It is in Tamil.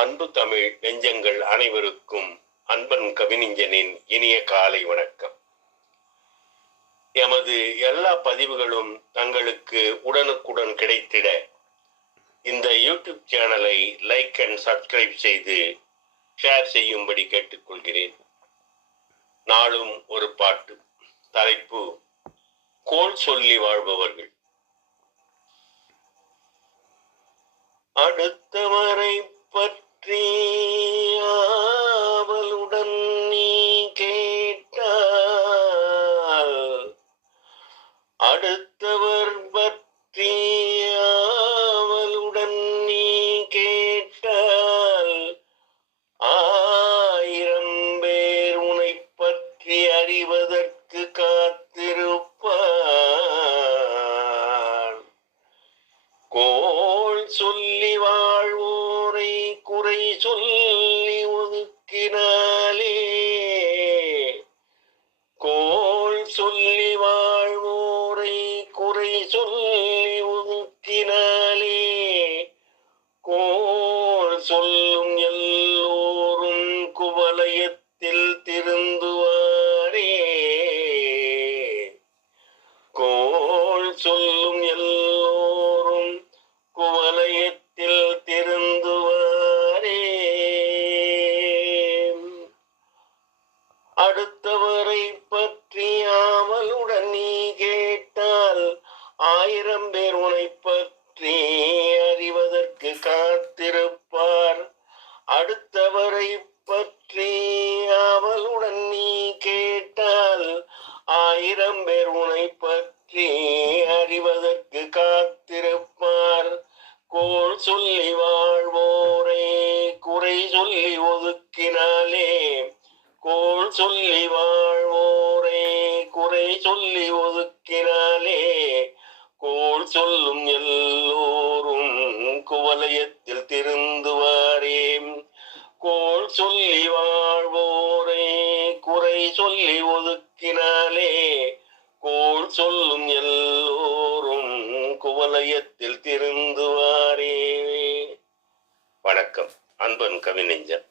அன்பு தமிழ் நெஞ்சங்கள் அனைவருக்கும் அன்பன் கவிஞனின் இனிய காலை வணக்கம். எமது எல்லா பதிவுகளும் தங்களுக்கு உடனுக்குடன் கிடைத்திட இந்த யூடியூப் சேனலை லைக் அண்ட் சப்ஸ்கிரைப் செய்து ஷேர் செய்யும்படி கேட்டுக்கொள்கிறேன். நாளும் ஒரு பாட்டு. தலைப்பு கோல் சொல்லி வாழ்பவர்கள். அடுத்தவரை பற்றி ஆவலுடன் நீ கேட்டால் அடுத்தவர் பற்றி ஆவலுடன் நீ கேட்டால் ஆயிரம் பேர் உன்னை பற்றி அறிவதற்கு காத்திருப்பார். கோள் சொல்லி வா குறை சொல்லி ஒதுக்கினாலே கோள் சொல்லி வாழ்வோரை குறை சொல்லி ஒதுக்கினாலே கோள் சொல்லும் எல்லோரும் குவலயத்தில் ஆயிரம் உனை பற்றி அறிவதற்கு காத்திருப்பார். அடுத்தவரை பற்றி அவளுடன் நீ கேட்டால் ஆயிரம் பேர் உனை பற்றி அறிவதற்கு காத்திருப்பார். கோள் சொல்லி வாழ்வோரே குறை சொல்லி ஒதுக்கினாலே கோள் சொல்லி வாழ்வோரே குறை சொல்லி ஒதுக்கினாலே சொல்லும் எல்லோரும் குவலயத்தில் திருந்துவாரே கோள் சொல்லி வாழ்வோரை குறை சொல்லி ஒதுக்கினாலே. கோள் சொல்லும் எல்லோரும் குவலயத்தில் திருந்துவாரே வணக்கம் அன்பன் கவிநெஞ்சன்.